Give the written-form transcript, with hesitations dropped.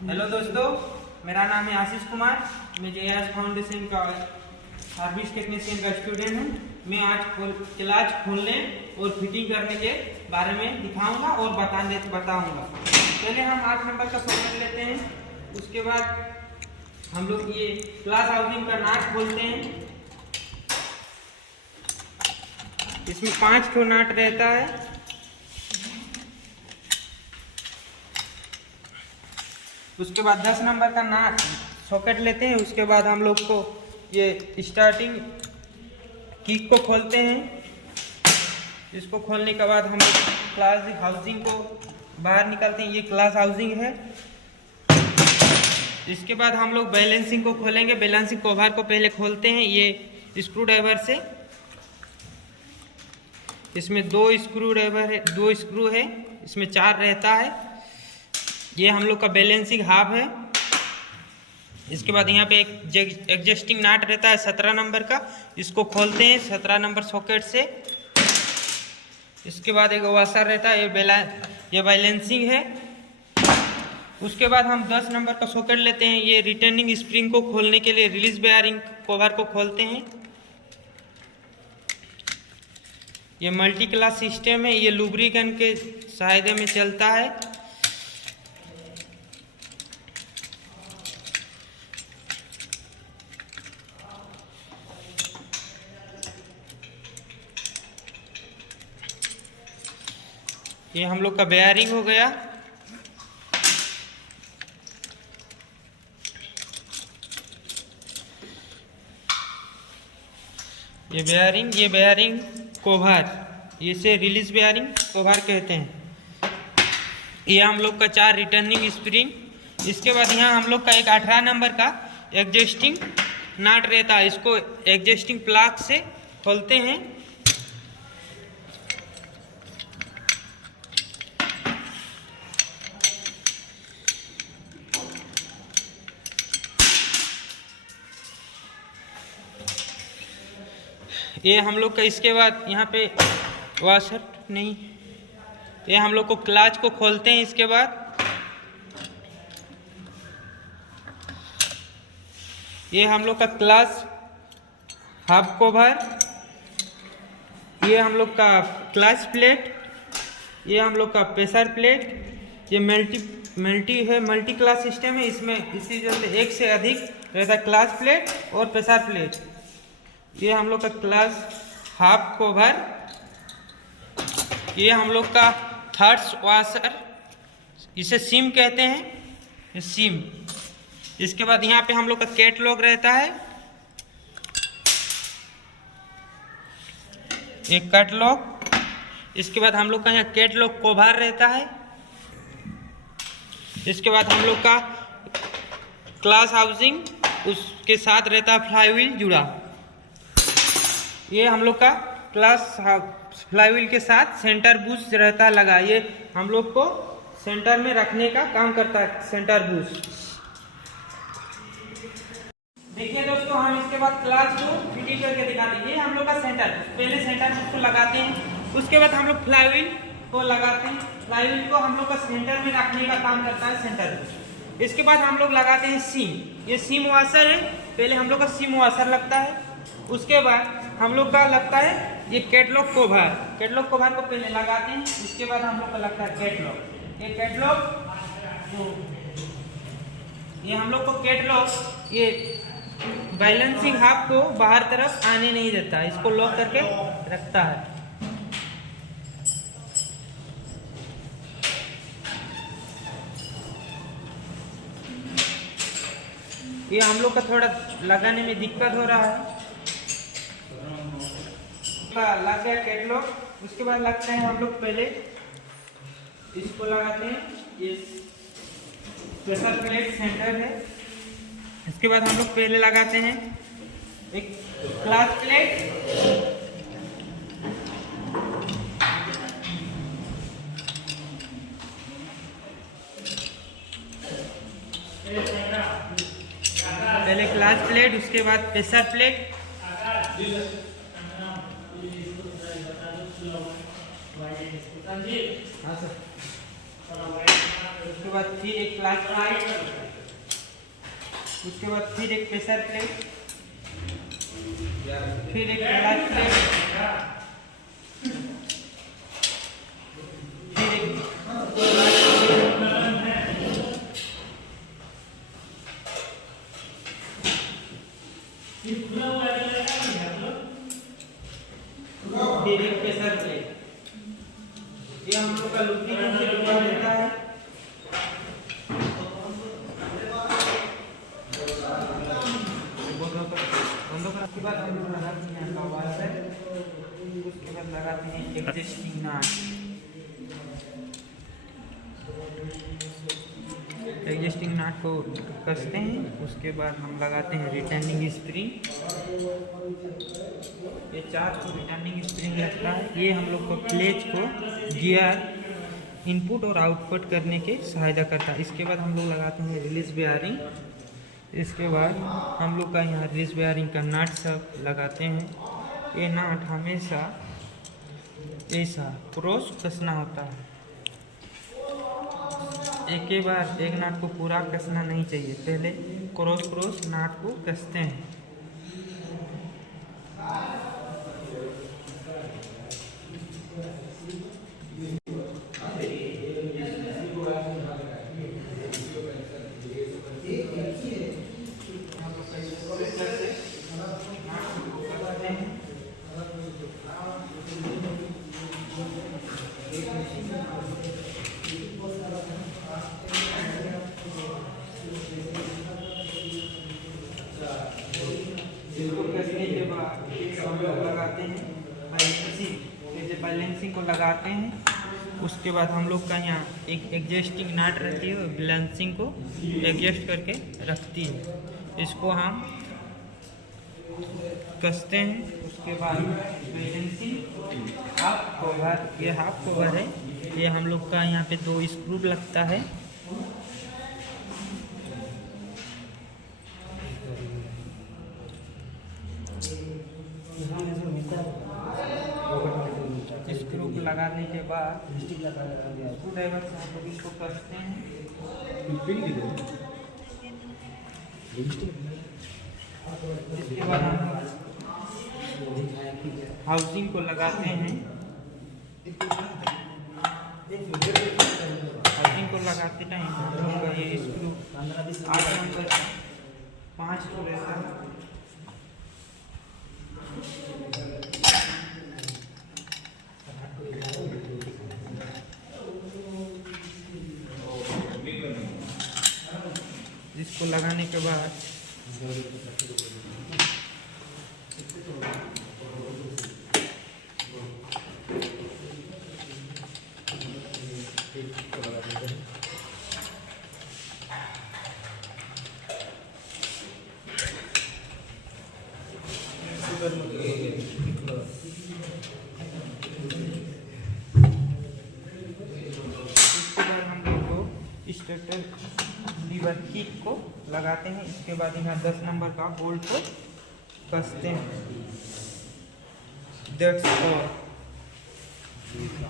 Hello दोस्तों, मेरा नाम है आशीष कुमार। मैं जेएस फाउंडेशन का सर्विस टेक्नीशियन का स्टूडेंट हूँ। मैं आज क्लास खोलने और फिटिंग करने के बारे में दिखाऊंगा और बताऊंगा। पहले हम 8 नंबर का सॉकेट लेते हैं, उसके बाद हम लोग ये क्लास हाउसिंग का नाट खोलते हैं। इसमें 5 ठो नाट रहता है। उसके बाद 10 नंबर का नाट सॉकेट लेते हैं। उसके बाद हम लोग को ये स्टार्टिंग किक को खोलते हैं। इसको खोलने के बाद हम लोग क्लास हाउसिंग को बाहर निकालते हैं। ये क्लास हाउसिंग है। इसके बाद हम लोग बैलेंसिंग को खोलेंगे। बैलेंसिंग कवर को पहले खोलते हैं ये स्क्रू ड्राइवर से। इसमें 2 स्क्रू ड्राइवर है, 2 स्क्रू है, इसमें 4 रहता है। ये हम लोग का बैलेंसिंग हाफ है। इसके बाद यहाँ पे एक एडजस्टिंग नाट रहता है 17 नंबर का। इसको खोलते हैं 17 नंबर सॉकेट से। इसके बाद एक वाशर रहता है, ये बैलेंसिंग है। उसके बाद हम 10 नंबर का सॉकेट लेते हैं। ये रिटर्निंग स्प्रिंग को खोलने के लिए रिलीज बेयरिंग कवर को खोलते हैं। ये मल्टी क्लास सिस्टम है, ये लुब्रिकेंट के सहायता में चलता है। ये हम लोग का बेयरिंग हो गया। ये बेयरिंग कवर, इसे रिलीज बेयरिंग कवर कहते हैं। ये हम लोग का 4 रिटर्निंग स्प्रिंग। इसके बाद यहाँ हम लोग का एक 18 नंबर का एडजस्टिंग नाट रहता है। इसको एडजस्टिंग प्लग से खोलते हैं। ये हम लोग का इसके बाद यहाँ पे वाशर नहीं, ये हम लोग को क्लच को खोलते हैं। इसके बाद ये हम लोग का क्लच हाफ कवर, ये हम लोग का क्लच प्लेट, ये हम लोग का प्रेशर प्लेट। ये मल्टी क्लास सिस्टम है। इसमें इसी जैसे एक से अधिक रहता है क्लच प्लेट और प्रेशर प्लेट। ये हम लोग का क्लास हाफ कवर, ये हम लोग का थर्ड वाशर, इसे सीम कहते हैं, ये सीम। इसके बाद यहाँ पे हम लोग का कैटलॉग रहता है, एक कैटलॉग। इसके बाद हम लोग का यहाँ कैटलॉग कवर रहता है। इसके बाद हम लोग का क्लास हाउसिंग, उसके साथ रहता है फ्लाईव्हील जुड़ा। ये हम लोग का क्लास फ्लाईव्हील के साथ सेंटर बुश रहता है लगा। ये हम लोग को सेंटर में रखने का काम करता है, सेंटर बुश। देखिए दोस्तों, हम इसके बाद क्लास को फिटिंग करके दिखाते हैं। ये हम लोग का सेंटर, पहले सेंटर बुश को लगाते हैं। उसके बाद हम लोग फ्लाईव्हील को लगाते हैं। फ्लाईव्हील को हम लोग का सेंटर में रखने का काम करता है सेंटर बुश। इसके बाद हम लोग लगाते हैं सीम। ये सीम वाशर है। पहले हम लोग का सीम वाशर लगता है। उसके बाद हम लोग का लगता है ये कैटलॉग कवर। कैटलॉग कवर को पहले लगाते हैं। इसके बाद हम लोग का लगता है कैटलॉग। ये कैटलॉग, ये हम लोग को कैटलॉग ये बैलेंसिंग हाफ को बाहर तरफ आने नहीं देता, इसको लॉक करके रखता है। ये हम लोग का थोड़ा लगाने में दिक्कत हो रहा है। लग गया कैटलॉग। उसके बाद लगता है हम लोग पहले इसको लगाते हैं। ये प्रेशर प्लेट सेंटर है। इसके बाद हम लोग पहले लगाते हैं एक क्लच प्लेट। पहले क्लच प्लेट, उसके बाद प्रेशर प्लेट। हाँ सर। उसके बाद फिर एक क्लच प्लेट, उसके बाद फिर एक प्रेशर प्लेट, फिर एक क्लच प्लेट, फिर एक प्रेशर प्लेट। ये हम लोग का लुब्रिकेंट से जुड़ा देता है। उसके बाद हम लोग लगाते हैं वाशर, उसके बाद लगाते हैं एडजस्टिंग नाट। एडजस्टिंग नाट को कसते हैं, उसके बाद हम लगाते हैं रिटर्निंग स्प्रिंग। ये 4 को रिटर्निंग स्प्रिंग लगता है। ये हम लोग को क्लच को गियर इनपुट और आउटपुट करने के सहायता करता है। इसके बाद हम लोग लगाते हैं रिलीज बेयरिंग। इसके बाद हम लोग का यहाँ रिलीज बेयरिंग का नट सब लगाते हैं। ये नट हमेशा ऐसा क्रॉस कसना होता है, एक ही बार एक नट को पूरा कसना नहीं चाहिए, पहले क्रॉस नट को कसते हैं। इसको कसने के बाद हम लोग लगाते हैं बैलेंसिंग को लगाते हैं। उसके बाद हम लोग का यहाँ एक एडजस्टिंग नट रहती है, बैलेंसिंग को एडजस्ट करके रखती है। इसको हम कसते हैं। उसके बाद बैलेंसिंग हाफ कवर, ये हाफ कवर है, ये हम लोग का यहाँ पे 2 स्क्रू लगता है। स्क्रू लगाने के बाद स्क्रू ड्राइवर से हम लोग इसको कसते हैं। इसके बाद हम हाउसिंग को लगाते हैं। हाउसिंग को लगाते टाइम हम लोग का ये स्क्रू 8 नंबर 5 को रहता है। इसको लगाने के बाद स्टार्टर लीवर किक को लगाते हैं। इसके बाद यहाँ 10 नंबर का बोल्ट को कसते हैं। That's all.